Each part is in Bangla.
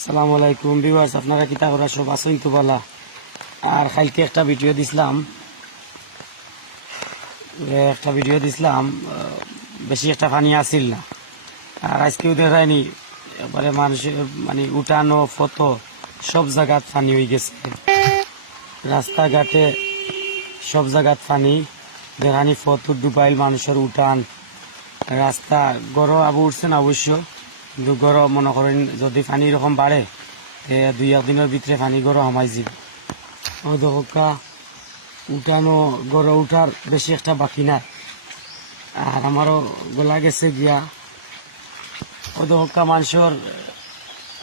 আসসালামু আলাইকুম বিভার্স আপনারা কিতা করা সব আছেন তো বলা? আর কালকে একটা ভিডিও দিছিলাম। একটা ভিডিও দিছিলাম বেশি একটা পানি আসিল না। আর আজকেও দেখায়নি এবারে মানুষের মানে উঠানো, ফটো, সব জায়গাত পানি হয়ে গেছে। রাস্তাঘাটে সব জায়গাত পানি, দেখানি ফটো, ডুবাইল মানুষের উঠান, রাস্তা গড় আবু উঠছে না অবশ্য। কিন্তু গড় মনে করেন, যদি পানি এরকম বাড়ে দুই একদিনের ভিতরে পানি গড় হামাই যাব। দহকা উঠানো গড় উঠার বেশি একটা বাকি না আর আমারও গলা গেছে গিয়া। ও দহকা মানুষের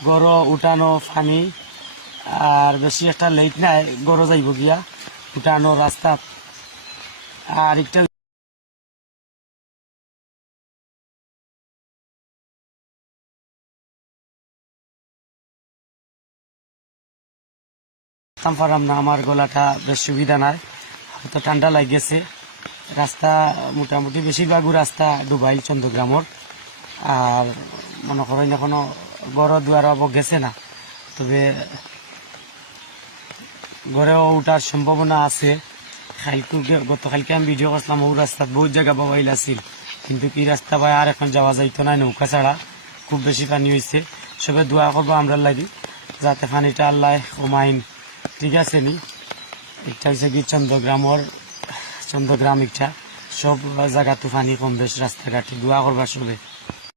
গড় উঠানো, পানি আর বেশি একটা লেট নাই গড় যাইব গিয়া। উঠানো রাস্তা আর একটা কাম পারাম না, আমার গলাটা বেশ সুবিধা নাই। হয়তো ঠান্ডা লাগেছে। রাস্তা মোটামুটি বেশিরভাগও রাস্তা ডুবাই, চন্দ্রগ্রামর। আর মনে করেন এখনও গড় দুয়ার অব গেছে না। তবে গড়েও ওঠার সম্ভাবনা আছে। কালকে গতকালকে আমি ভিডিও করছিলাম, ও রাস্তাত বহুত জায়গা বাবাইল আছিল। কিন্তু কি রাস্তা ভাই, আর এখন যাওয়া যাইতো না নৌকা ছাড়া। খুব বেশি পানি হয়েছে সবে দোয়া করব আমরা লাগি, যাতে পানিটা আল্লাহ কমাইন। ঠিক আছে, নি? এটা হচ্ছে কি চন্দ্রগ্রামর চন্দ্রগ্রাম একটা সব জায়গা তুফানি, কম বেশ রাস্তাঘাটে দোয়া করবার সবে